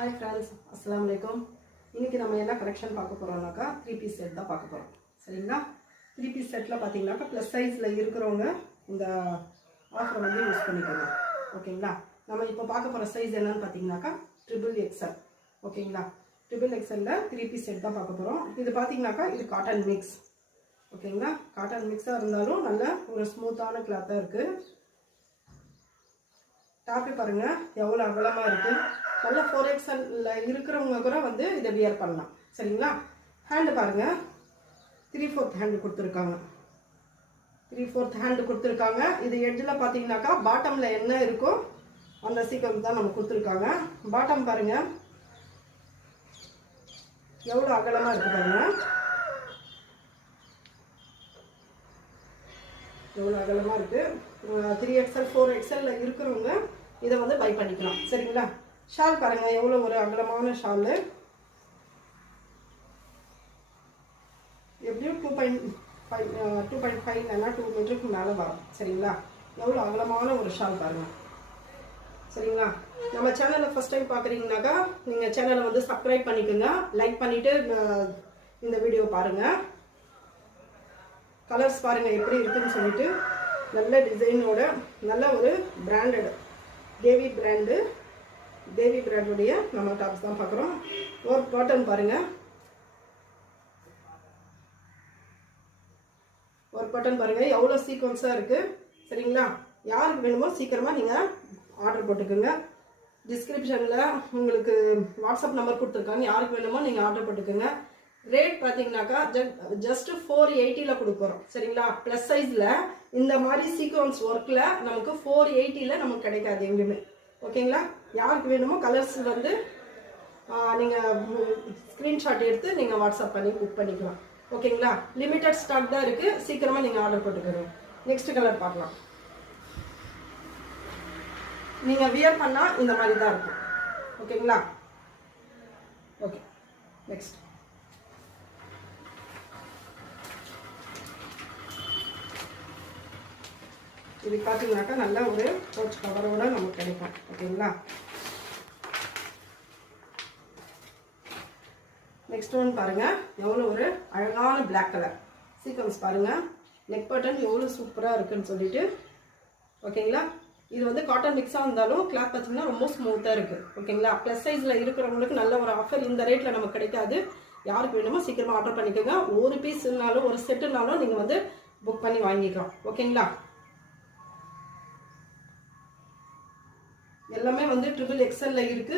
Hi friends, Assalamu alaikum. இன்னைக்கு நம்ம என்ன கலெக்ஷன் பார்க்க போறோம்னாக்கா 3 பீஸ் செட் தான் பார்க்க போறோம். சரிங்களா? 3 பீஸ் செட்ல பாத்தீங்கன்னாக்கா ப்ளஸ் சைஸ்ல இருக்கிறவங்க இந்த ஆஃபர் வந்து யூஸ் பண்ணிக்கலாம். ஓகேங்களா? நம்ம இப்போ பார்க்க போற சைஸ் என்னன்னு பாத்தீங்கன்னாக்கா XXL. ஓகேங்களா? XXL ல 3 பீஸ் செட் தான் பார்க்க போறோம். இது பாத்தீங்கன்னாக்கா இது காட்டன் மிக்ஸ். ஓகேங்களா? காட்டன் மிக்ஸா இருந்தாலும் நல்ல ஒரு ஸ்மூத்தான கிளாத்தா இருக்கு. டாப் பாருங்க எவ்வளவு அகலமா இருக்கு. நல்ல 4XL இருக்கிறவங்க கூட வந்து இதை வியர் பண்ணலாம். சரிங்களா? ஹேண்ட் பாருங்க 3/4 ஹேண்ட் கொடுத்துருக்காங்க. 3/4 ஹேண்ட் கொடுத்துருக்காங்க. இது எட்ஜில் பார்த்தீங்கன்னாக்கா பாட்டம்ல என்ன இருக்கோ அந்த சீக்கிரம் தான் நம்ம கொடுத்துருக்காங்க. பாட்டம் பாருங்க எவ்வளோ அகலமா இருக்கு பாருங்க. எவ்வளோ அகலமா இருக்கு. 3XL 4XL இருக்கிறவங்க இதை வந்து பை பண்ணிக்கலாம். சரிங்களா? ஷால் பாருங்க எவ்வளோ ஒரு அகலமான ஷால். எப்படியும் 2.5 இல்லைன்னா 2 மீட்டருக்கு மேலே வரும். சரிங்களா? எவ்வளோ அகலமான ஒரு ஷால் பாருங்க. சரிங்களா? நம்ம சேனலை ஃபர்ஸ்ட் டைம் பார்க்குறீங்கனாக்கா நீங்கள் சேனலை வந்து சப்ஸ்கிரைப் பண்ணிக்கோங்க. லைக் பண்ணிவிட்டு இந்த வீடியோ பாருங்கள். கலர்ஸ் பாருங்கள் எப்படி இருக்குன்னு சொல்லிட்டு நல்ல டிசைனோட நல்ல ஒரு பிராண்டட் தேவி பிராண்டுடைய நம்ம டாப்ஸ் தான் பார்க்குறோம். ஒரு காட்டன் பாருங்கள். ஒரு காட்டன் பாருங்கள் எவ்வளோ சீக்வன்ஸாக இருக்குது. சரிங்களா? யாருக்கு வேணுமோ சீக்கிரமாக நீங்கள் ஆர்டர் போட்டுக்கோங்க. டிஸ்கிரிப்ஷனில் உங்களுக்கு வாட்ஸ்அப் நம்பர் கொடுத்துருக்காங்க. யாருக்கு வேணுமோ நீங்கள் ஆர்டர் போட்டுக்கோங்க. ரேட் பார்த்தீங்கன்னாக்கா ஜஸ்ட் 480 கொடுக்குறோம். சரிங்களா? ப்ளஸ் சைஸில் இந்த மாதிரி சீக்வன்ஸ் ஒர்க்கில் நமக்கு 480 நமக்கு கிடைக்காது எங்கேயுமே. ஓகேங்களா? யாருக்கு வேணுமோ கலர்ஸ் வந்து நீங்கள் ஸ்க்ரீன்ஷாட் எடுத்து நீங்கள் வாட்ஸ்அப் பண்ணி புக் பண்ணிக்கலாம். ஓகேங்களா? லிமிட்டட் ஸ்டாக் தான் இருக்குது. சீக்கிரமாக நீங்கள் ஆர்டர் போட்டுக்கணும். நெக்ஸ்ட் கலர் பார்க்கலாம். நீங்கள் வியர் பண்ணால் இந்த மாதிரி தான் இருக்கும். ஓகேங்களா? ஓகே நெக்ஸ்ட் இது பார்த்தீங்கன்னாக்கா நல்ல ஒரு கோச் கவரோட நமக்கு கிடைக்கும். ஓகேங்களா? நெக்ஸ்ட் ஒன் பாருங்க எவ்வளோ ஒரு அழகான பிளாக் கலர் சீக்வன்ஸ் பாருங்க. நெக் பட்டன் எவ்வளோ சூப்பராக இருக்குன்னு சொல்லிட்டு. ஓகேங்களா? இது வந்து காட்டன் மிக்ஸாக இருந்தாலும் கிளாத் பார்த்தீங்கன்னா ரொம்ப ஸ்மூத்தாக இருக்குது. ஓகேங்களா? ப்ளஸ் சைஸில் இருக்கிறவங்களுக்கு நல்ல ஒரு ஆஃபர் இந்த ரேட்டில் நமக்கு கிடைக்காது. யாருக்கு வேணுமோ சீக்கிரமாக ஆர்டர் பண்ணிக்கோங்க. ஒரு பீஸ்னாலும் ஒரு செட்டுனாலும் நீங்கள் வந்து புக் பண்ணி வாங்கிக்கலாம். ஓகேங்களா? எல்லாமே வந்து XXL இருக்கு.